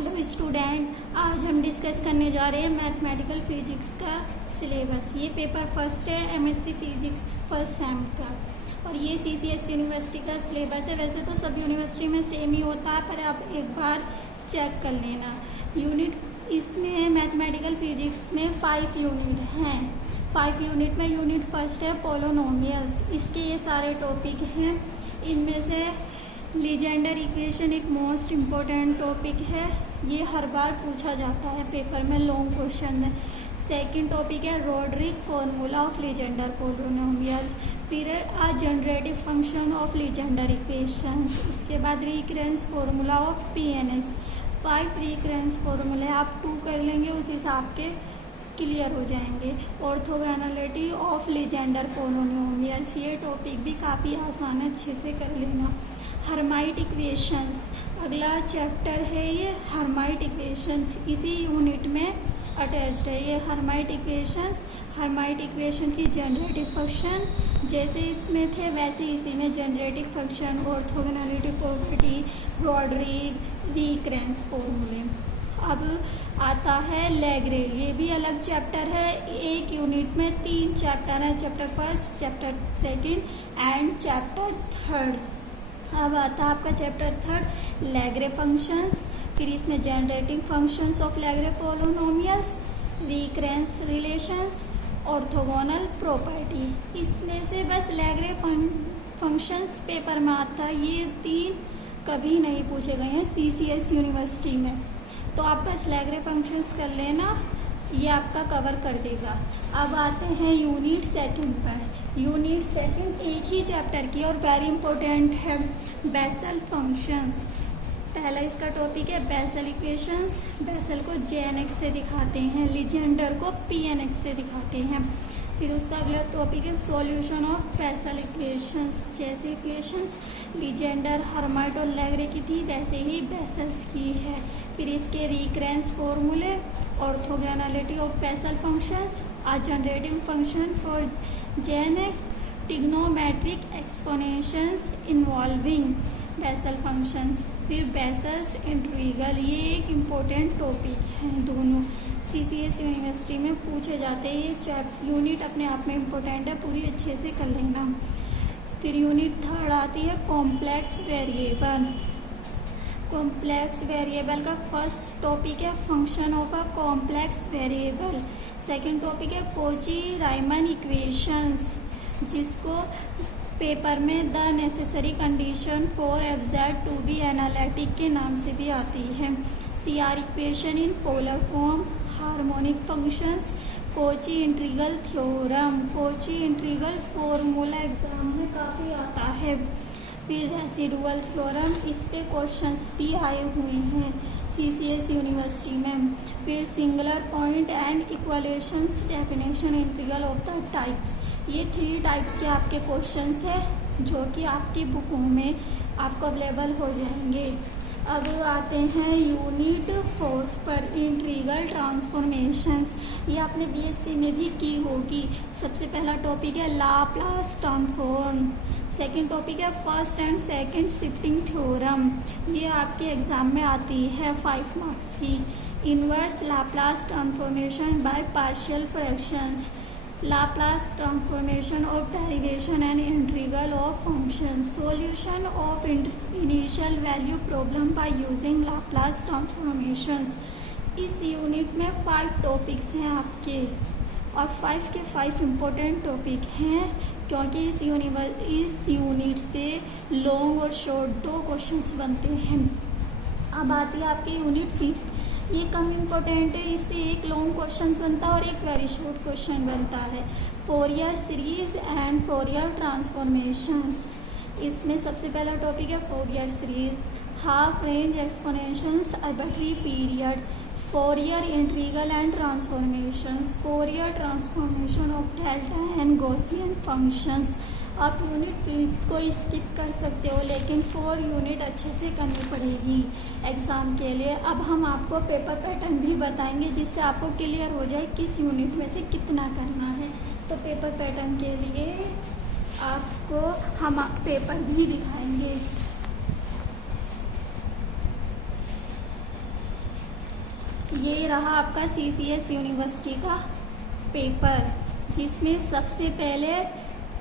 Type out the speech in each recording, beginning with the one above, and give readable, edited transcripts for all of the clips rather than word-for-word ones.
Hello student, आज हम discuss करने जा रहे हैं मैथमेटिकल फिजिक्स का सिलेबस। ये पेपर फर्स्ट है एमएससी फिजिक्स फर्स्ट सेम का और ये सीसीएस यूनिवर्सिटी का सिलेबस है। वैसे तो सब यूनिवर्सिटी में सेम ही होता है, पर आप एक बार चेक कर लेना। यूनिट इसमें मैथमेटिकल फिजिक्स में 5 यूनिट हैं। 5 यूनिट में यूनिट फर्स्ट है पोलिनोमियल्स। इसके ये सारे टॉपिक हैं। इनमें से लीजेंडर इक्वेशन एक मोस्ट इम्पोर्टेंट टॉपिक है, ये हर बार पूछा जाता है पेपर में, लॉन्ग क्वेश्चन है। सेकंड टॉपिक है Rodrigues formula of Legendre polynomial. फिर uh generative function of Legendre equations. इसके बाद recurrence formula of P N S. 5 recurrence फॉर्मूले आप 2 कर लेंगे, उस हिसाब के क्लियर हो जाएंगे। ऑर्थोगोनैलिटी ऑफ लीजेंडर पोलिनोमियल्स, ये टॉपिक भी काफ़ी आसान है, अच्छे से कर लेना। हर्माइट इक्वेशंस अगला चैप्टर है, ये हर्माइट इक्वेशंस इसी यूनिट में अटैच्ड है। ये हर्माइट इक्वेशन की जनरेटिव फंक्शन जैसे इसमें थे वैसे इसी में generative function, orthogonality property, Rodrigues recurrence फॉर्मूले। अब आता है लैग्रेंज, ये भी अलग चैप्टर है। एक यूनिट में 3 चैप्टर हैं, chapter first, chapter second and chapter third. अब आता है आपका चैप्टर थर्ड लैग्रे फंक्शंस। फिर इसमें generating functions of Laguerre polynomials, recurrence relations, orthogonal property. इसमें से बस लैग्रे फंक्शंस पेपर में आता है। ये 3 कभी नहीं पूछे गए हैं सीसीएस यूनिवर्सिटी में, तो आप बस लैग्रे फंक्शंस कर लेना, ये आपका कवर कर देगा। अब आते हैं यूनिट सेकंड पर। यूनिट सेकंड एक ही चैप्टर की और वेरी इंपॉर्टेंट है, बेसल फंक्शंस। पहला इसका टॉपिक है बेसल इक्वेशंस। बेसल को जेएनएक्स से दिखाते हैं, लीजेंडर को पीएनएक्स से दिखाते हैं। फिर उसका अगला टॉपिक है सॉल्यूशन ऑफ बेसल इक्वेशंस। जैसे इक्वेशंस लीजेंडर, हर्माइट और लैग्रे की थी वैसे ही बेसल्स की है। फिर इसके रिकरेंस फॉर्मूले, orthogonality of Bessel functions, uh generating function for J N X, trigonometric expansions involving Bessel functions. फिर बेसल्स इंटीग्रल, ये एक इम्पोर्टेंट टॉपिक है, दोनों सीसीएस यूनिवर्सिटी में पूछे जाते हैं। ये यूनिट अपने आप में इम्पोर्टेंट है, पूरी अच्छे से कर लेना। फिर यूनिट थर्ड आती है कॉम्प्लेक्स वेरिएबल। कॉम्प्लेक्स वेरिएबल का फर्स्ट टॉपिक है function of a complex variable. Second topic है कोची राइमन इक्वेशंस, जिसको पेपर में the necessary condition for f z to be analytic के नाम से भी आती है। CR equation in polar form, harmonic functions, Cauchy integral theorem. Cauchy integral formula exam में काफ़ी आता है। फिर रेसिडुअल थ्योरम, इसके क्वेश्चंस भी आए हुए हैं सीसीएस यूनिवर्सिटी में। फिर singular point and equations, definition integral of the types. ये 3 टाइप्स के आपके क्वेश्चंस हैं जो कि आपकी बुकों में आपको अवेलेबल हो जाएंगे। अब आते हैं यूनिट फोर्थ पर इंटीग्रल ट्रांसफॉर्मेशंस। ये आपने बीएससी में भी की होगी। सबसे पहला टॉपिक है लाप्लास ट्रांसफॉर्म। सेकंड टॉपिक है first and second shifting theorem, ये आपके एग्जाम में आती है 5 मार्क्स की। Inverse Laplace transformation by partial fractions, Laplace transformation of derivation and integral of function, solution of initial value problem by using Laplace transformations. इस unit में 5 topics हैं आपके और 5 के 5 इम्पोर्टेंट टॉपिक हैं, क्योंकि इस यूनिट से लॉन्ग और शॉर्ट 2 क्वेश्चंस बनते हैं। अब आती है आपकी यूनिट 5। ये कम इम्पोर्टेंट है, इससे एक लॉन्ग क्वेश्चन बनता है और एक वेरी शॉर्ट क्वेश्चन बनता है। Fourier series and Fourier transformations. इसमें सबसे पहला टॉपिक है Fourier series, half range expansions, arbitrary period, Fourier integral and transformations, Fourier transformation of delta and Gaussian functions. आप यूनिट 5 को स्किप कर सकते हो, लेकिन 4 यूनिट अच्छे से करनी पड़ेगी एग्ज़ाम के लिए। अब हम आपको पेपर पैटर्न भी बताएंगे जिससे आपको क्लियर हो जाए किस यूनिट में से कितना करना है। तो पेपर पैटर्न के लिए आपको हम पेपर भी दिखाएंगे। ये रहा आपका CCS यूनिवर्सिटी का पेपर, जिसमें सबसे पहले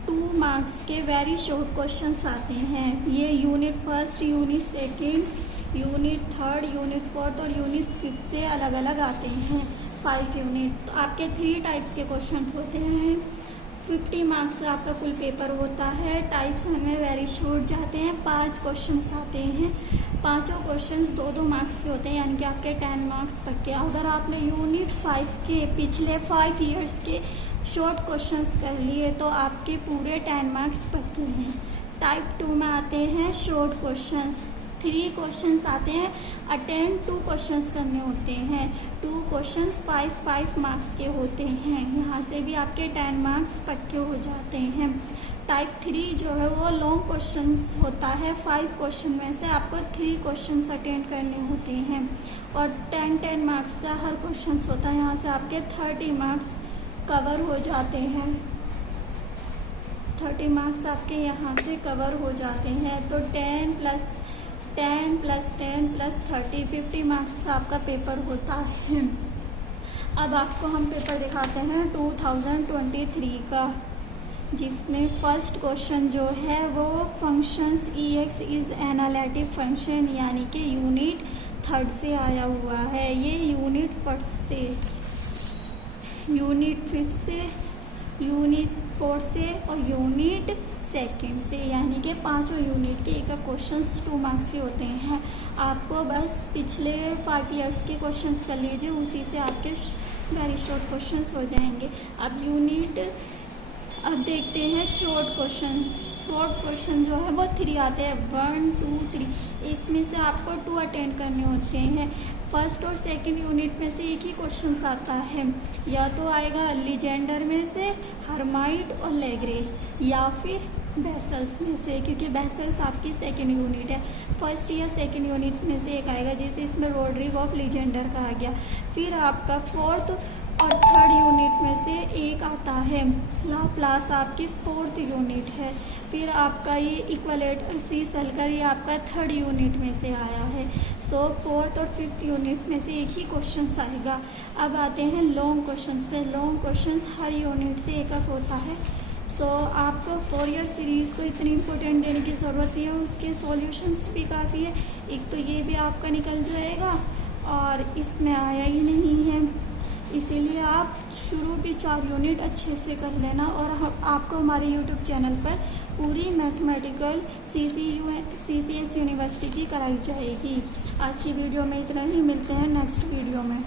2 मार्क्स के वेरी शॉर्ट क्वेश्चंस आते हैं। ये unit first, unit second, unit third, unit fourth और यूनिट फिफ्थ से अलग अलग आते हैं 5 यूनिट। तो आपके 3 टाइप्स के क्वेश्चन होते हैं। 50 मार्क्स का आपका कुल पेपर होता है। टाइप्स हमें वेरी शॉर्ट जाते हैं। 5 क्वेश्चंस आते हैं। पांचों क्वेश्चंस 2-2 मार्क्स के होते हैं, यानी कि आपके 10 मार्क्स पक्के। अगर आपने यूनिट 5 के पिछले 5 ईयर्स के शॉर्ट क्वेश्चंस कर लिए तो आपके पूरे 10 मार्क्स पक्के हैं। टाइप 2 में आते हैं शॉर्ट क्वेश्चंस। 3 क्वेश्चंस आते हैं। अटेम्प्ट 2 क्वेश्चंस करने होते हैं। 2 क्वेश्चंस 5 मार्क्स के होते हैं। यहाँ से भी आपके 10 मार्क्स पक्के हो जाते हैं। टाइप 3 जो है वो लॉन्ग क्वेश्चंस होता है। 5 क्वेश्चन में से आपको 3 क्वेश्चंस अटेंड करने होते हैं और 10 मार्क्स का हर क्वेश्चन होता है। यहाँ से आपके 30 मार्क्स कवर हो जाते हैं। 30 मार्क्स आपके यहाँ से कवर हो जाते हैं। तो 10 + 10 + 10 + 30 50 मार्क्स का आपका पेपर होता है। अब आपको हम पेपर दिखाते हैं 2023 का, जिसमें फर्स्ट क्वेश्चन जो है वो functions EX is analytic function, यानी कि यूनिट 3 से आया हुआ है। ये यूनिट 1 से, यूनिट 5 से, यूनिट 4 से और यूनिट 2 से, यानी कि 5 यूनिट के एक क्वेश्चंस 2 मार्क्स के होते हैं। आपको बस पिछले 5 ईयर्स के क्वेश्चंस कर लीजिए, उसी से आपके वेरी शॉर्ट क्वेश्चंस हो जाएंगे। अब देखते हैं शॉर्ट क्वेश्चन। शॉर्ट क्वेश्चन जो है वो 3 आते हैं, 1 2 3। इसमें से आपको 2 अटेंड करने होते हैं। फर्स्ट और सेकंड यूनिट में से एक ही क्वेश्चन आता है, या तो आएगा लीजेंडर में से, हर्माइट और लेग्रे, या फिर बेसल्स में से, क्योंकि बेसल्स आपकी सेकंड यूनिट है। फर्स्ट या सेकंड यूनिट में से एक आएगा, जैसे इसमें रोड्रिग ऑफ लीजेंडर का आ गया। फिर आपका फोर्थ और थर्ड यूनिट में से एक आता है, लाप्लास आपकी 4th यूनिट है। फिर आपका ये इक्विलेटरल सी सर्कल, ये आपका 3rd यूनिट में से आया है। सो 4th और 5th यूनिट में से एक ही क्वेश्चन आएगा। अब आते हैं लॉन्ग क्वेश्चंस पे। लॉन्ग क्वेश्चंस हर यूनिट से एक होता है। सो आपको 4 ईयर सीरीज़ को इतनी इम्पोर्टेंट देने की ज़रूरत नहीं है, उसके सॉल्यूशंस भी काफ़ी है। एक तो ये भी आपका निकल जाएगा और इसमें आया ही नहीं है, इसीलिए आप शुरू की 4 यूनिट अच्छे से कर लेना। और आपको हमारे YouTube चैनल पर पूरी मैथमेटिकल CCS यूनिवर्सिटी की कराई जाएगी। आज की वीडियो में इतना ही, मिलते हैं नेक्स्ट वीडियो में।